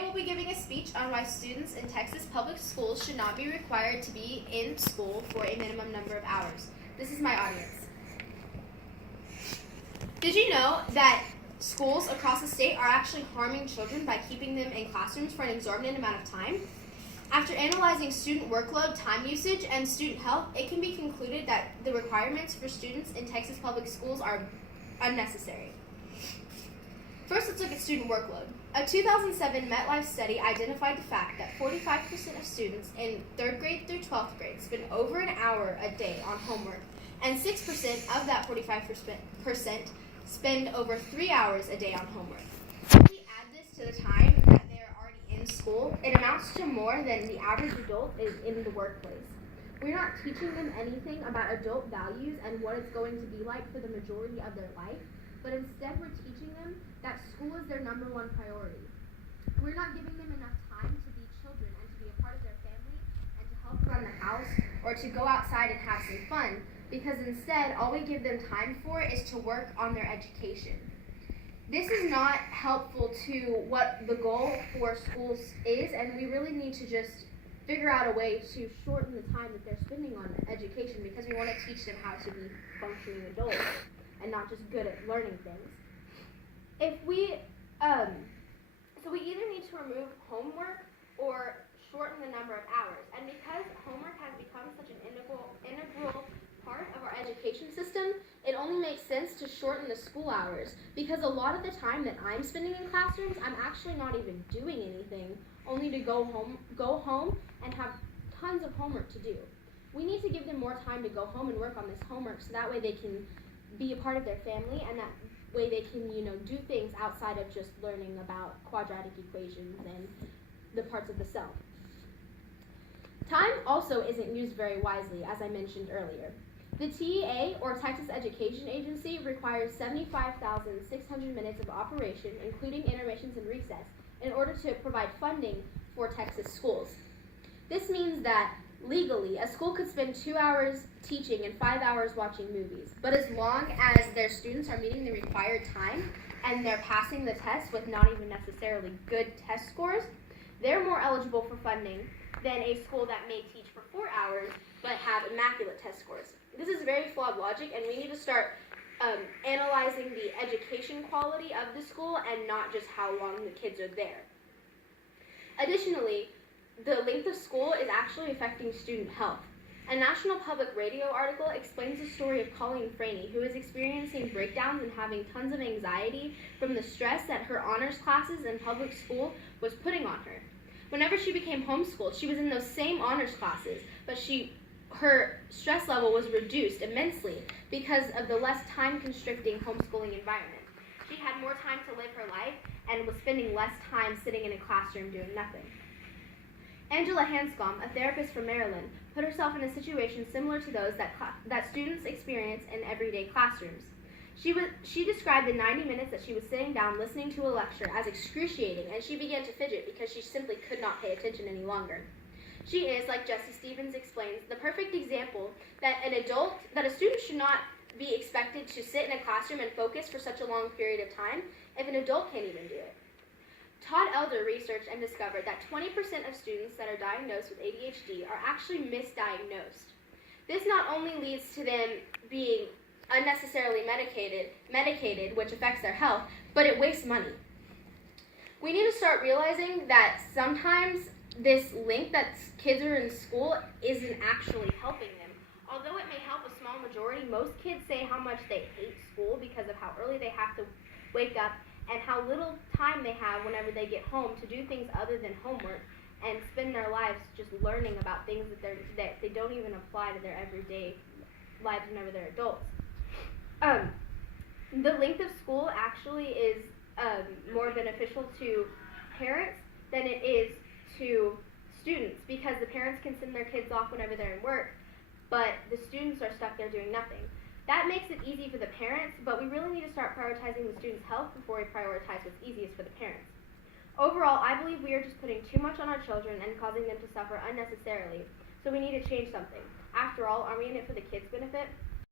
I will be giving a speech on why students in Texas public schools should not be required to be in school for a minimum number of hours. This is my audience. Did you know that schools across the state are actually harming children by keeping them in classrooms for an exorbitant amount of time? After analyzing student workload, time usage, and student health, it can be concluded that the requirements for students in Texas public schools are unnecessary. First, let's look at student workload. A 2007 MetLife study identified the fact that 45% of students in 3rd grade through 12th grade spend over an hour a day on homework, and 6% of that 45% spend over 3 hours a day on homework. If we add this to the time that they are already in school, it amounts to more than the average adult is in the workplace. We're not teaching them anything about adult values and what it's going to be like for the majority of their life, but instead we're teaching them that school is their number one priority. We're not giving them enough time to be children and to be a part of their family and to help run the house or to go outside and have some fun, because instead all we give them time for is to work on their education. This is not helpful to what the goal for schools is, and we really need to just figure out a way to shorten the time that they're spending on education, because we want to teach them how to be functioning adults and not just good at learning things. So we either need to remove homework or shorten the number of hours. And because homework has become such an integral part of our education system, it only makes sense to shorten the school hours, because a lot of the time that I'm spending in classrooms, I'm actually not even doing anything, only to go home and have tons of homework to do. We need to give them more time to go home and work on this homework, so that way they can be a part of their family, and that way they can, do things outside of just learning about quadratic equations and the parts of the cell. Time also isn't used very wisely, as I mentioned earlier. The TEA, or Texas Education Agency, requires 75,600 minutes of operation, including intermissions and recess, in order to provide funding for Texas schools. This means that legally, a school could spend 2 hours teaching and 5 hours watching movies. But as long as their students are meeting the required time and they're passing the test with not even necessarily good test scores, they're more eligible for funding than a school that may teach for 4 hours but have immaculate test scores. This is very flawed logic, and we need to start analyzing the education quality of the school and not just how long the kids are there. Additionally, the length of school is actually affecting student health. A National Public Radio article explains the story of Colleen Franey, who is experiencing breakdowns and having tons of anxiety from the stress that her honors classes in public school was putting on her. Whenever she became homeschooled, she was in those same honors classes, but her stress level was reduced immensely because of the less time-constricting homeschooling environment. She had more time to live her life and was spending less time sitting in a classroom doing nothing. Angela Hanscom, a therapist from Maryland, put herself in a situation similar to those that students experience in everyday classrooms. She described the 90 minutes that she was sitting down listening to a lecture as excruciating, and she began to fidget because she simply could not pay attention any longer. She is, like Jesse Stevens explains, the perfect example that a student should not be expected to sit in a classroom and focus for such a long period of time if an adult can't even do it. Todd Elder researched and discovered that 20% of students that are diagnosed with ADHD are actually misdiagnosed. This not only leads to them being unnecessarily medicated, which affects their health, but it wastes money. We need to start realizing that sometimes this link that kids are in school isn't actually helping them. Although it may help a small majority, most kids say how much they hate school because of how early they have to wake up and how little time they have whenever they get home to do things other than homework and spend their lives just learning about things that they don't even apply to their everyday lives whenever they're adults. The length of school actually is more beneficial to parents than it is to students, because the parents can send their kids off whenever they're in work, but the students are stuck there doing nothing. That makes it easy for the parents, but we really need to start prioritizing the students' health before we prioritize what's easiest for the parents. Overall, I believe we are just putting too much on our children and causing them to suffer unnecessarily, so we need to change something. After all, are we in it for the kids' benefit?